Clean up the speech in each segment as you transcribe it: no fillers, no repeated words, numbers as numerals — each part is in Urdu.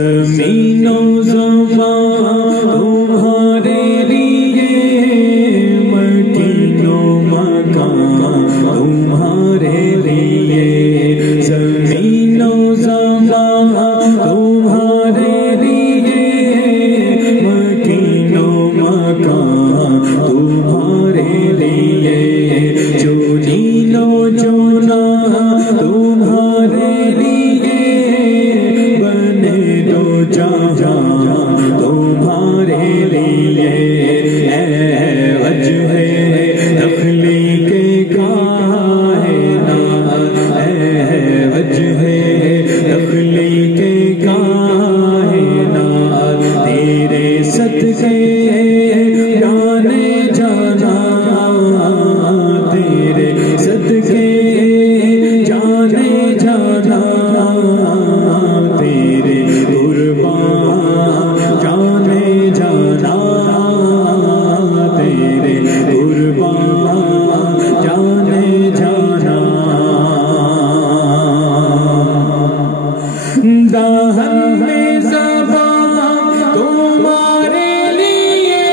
زمین و زمان تمہارے لیے، مکین و مکان تمہارے لیے، زمین و زمان تمہارے لیے، مکین و مکان تمہارے لیے، جو نیل و جونا تمہارے لیے، بنے دو جہاں تمہارے لیے، اے وجہ تخلیق کائنات، اے وجہ تخلیق کائنات، تیرے صدقے جانے جانا، تیرے صدقے جانے جانا، تیرے قربان جانے جانا، تیرے قربان جانے جانا، دہن میں زبان تمہارے لیے،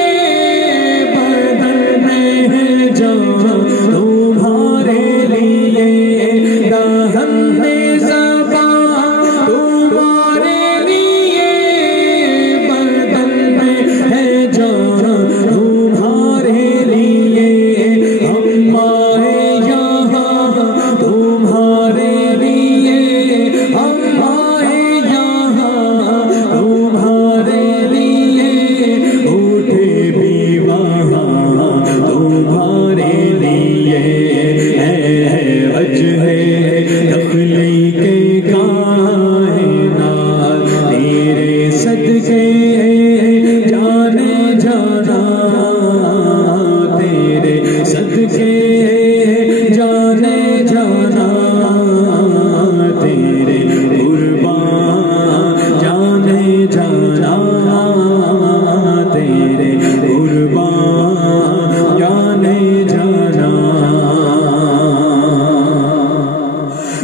بدن میں ہے جان تمہارے لیے، دہن میں زبان تمہارے لیے، بدن میں ہے جان تمہارے لیے، ہم آئے یہاں تمہارے لیے، ہم آئے یہاں تمہارے لیے، اٹھے بھی وہاں تمہارے لیے، اے وجہ تخلیق کائنات، تیرے صدقے جانے جانا، تیرے صدقے جانے جانا، تیرے قربان جانے جانا، تیرے قربان جانے جانا،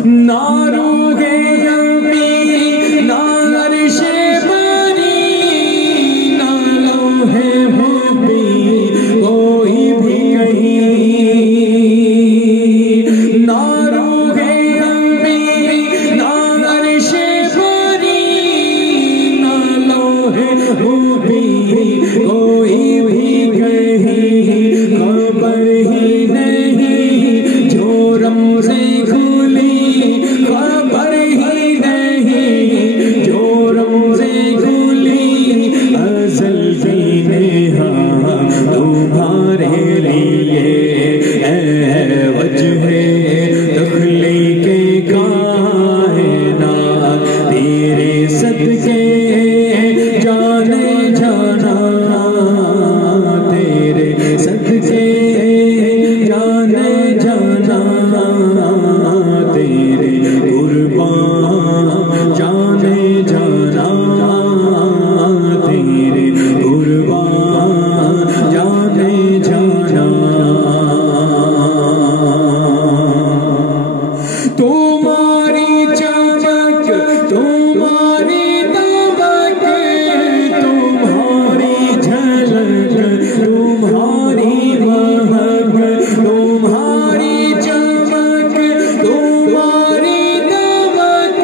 نہ روح امی نہ عرش بری، نہ لوح حبی کوئی بھی کہیں، نہ روح امی نہ عرش بری، نہ لوح حبی کوئی بھی کہیں، خبر ہی نہیں جو رمزیں کھلی، خبر ہی نہیں جو رمزیں کھلی، ازل کی نہا تمہارے لیے، اے وجہ تخلیق کائنات، تیرے صدقے جانے جانا، تیرے صدقے جانے جانا، تیرے قربان جانے جانا، تیرے قربان جانے جانا، تمہاری چمک تمہاری دمک، تمہاری جھلک تمہاری مہک، تمہاری چمک تمہاری دمک،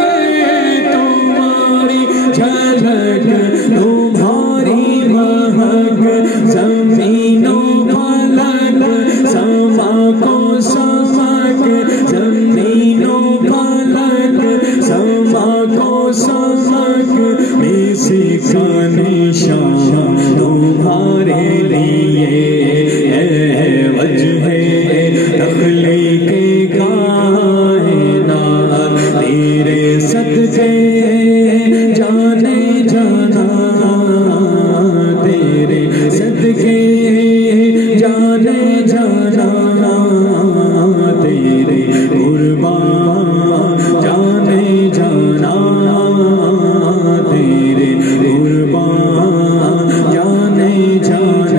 تمہاری جھلک تمہاری مہک، زمین و فلک سما کو سمک، زمین و فلک سما کو سمک، کسی کا نشان تمہارے لیے، اے وجہ تخلیق کائنات، تیرے صدقے جانے جانا، تیرے صدقے جانے جانا، تیرے قربان جانے جانا، تیرے قربان جانے جانا،